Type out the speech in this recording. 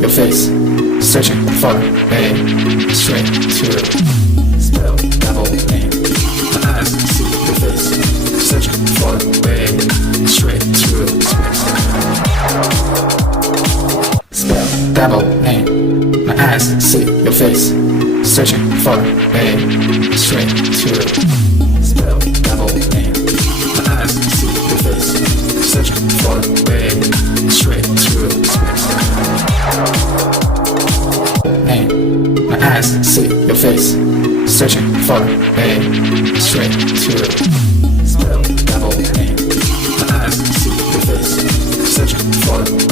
your face, searching for a straight to spell double name. My eyes see your face, searching for a straight to space. Spell double name. My eyes see your face, searching for a straight to spell double name. My eyes see your face, searching for a straight to space. Name. My eyes see your face, searching for a straight to spell double name. My eyes see your face, searching for